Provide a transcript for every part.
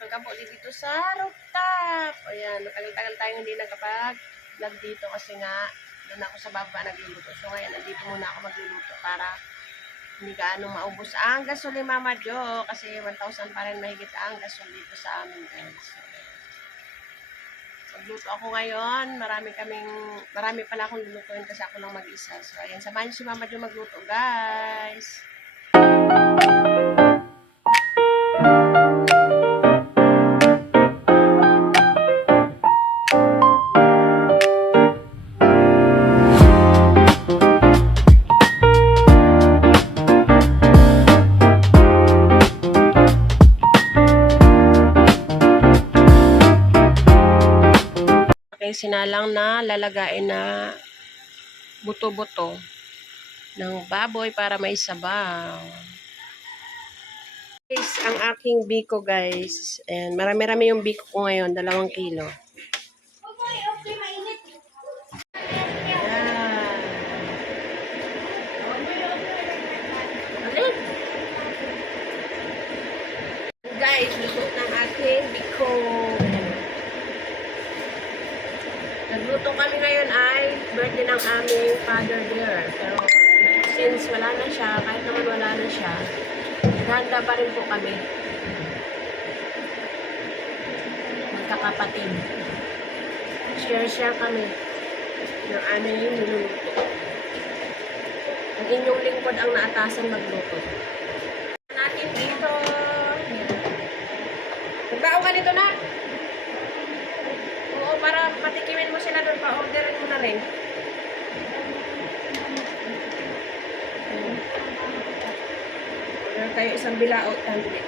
Pagkabuli dito sa rooftop. Ayan, matagal-tagal tayong hindi nakapag-vlog dito kasi nga doon ako sa baba nagluluto. So ngayon, nandito muna ako magluluto para hindi gaano maubos ang gasol ni Mama Jo kasi 1,000 pa rin mahigit ang gasol dito sa amin, guys. So, magluto ako ngayon. Marami pala akong lulutuin kasi ako lang mag-isa. So ayan, samahan niyo si Mama Jo magluto, guys. Sinalang na lalagain na buto-buto ng baboy para may sabaw. Guys, ang aking biko, guys. And marami-rami yung biko ko ngayon, 2 kilo. Guys, luto ng aking biko. Nagluto kami ngayon ay birthday ng aming father dear. Pero since wala na siya, kahit naman wala na siya, naghanda pa rin po kami. Magkakapatid. Share kami ng aming niluluto. Ang inyong lingkod ang naatasan magluto. Natin dito. Magbaong ka dito na. Para patikimin mo sila doon, pa-orderin mo na rin. Order tayo isang bilao, tandit.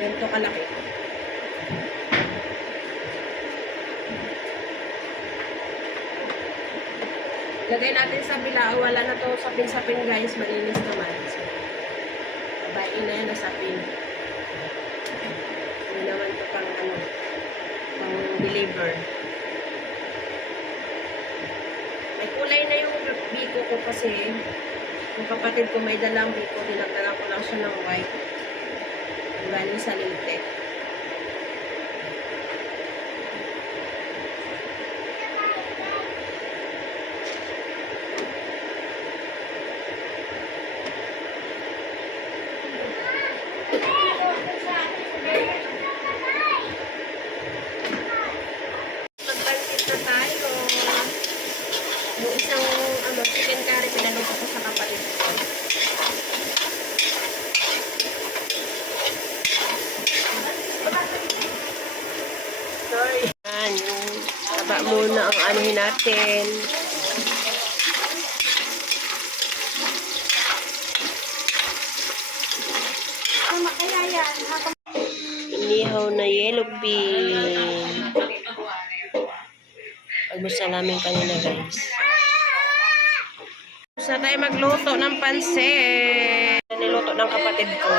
Ganito kalaki. Lagay natin sa bilao. Wala na to sapin-sapin, guys. Malinis naman. So, babain na yan na sapin. Hindi naman ito pang deliver. May kulay na yung biko ko kasi yung kapatid ko may dalang biko, dinagdagan ko lang siya ng white galing sa Leyte. Yung isang chicken curry pinaluto ko sa kapatid ko. Sorry. Yan, yung taba muna ang anuhin natin. Inihaw na yellow bean. Almusal namin kanina, guys. Gusto tayo magluto ng pansit. Niluto ng kapatid ko.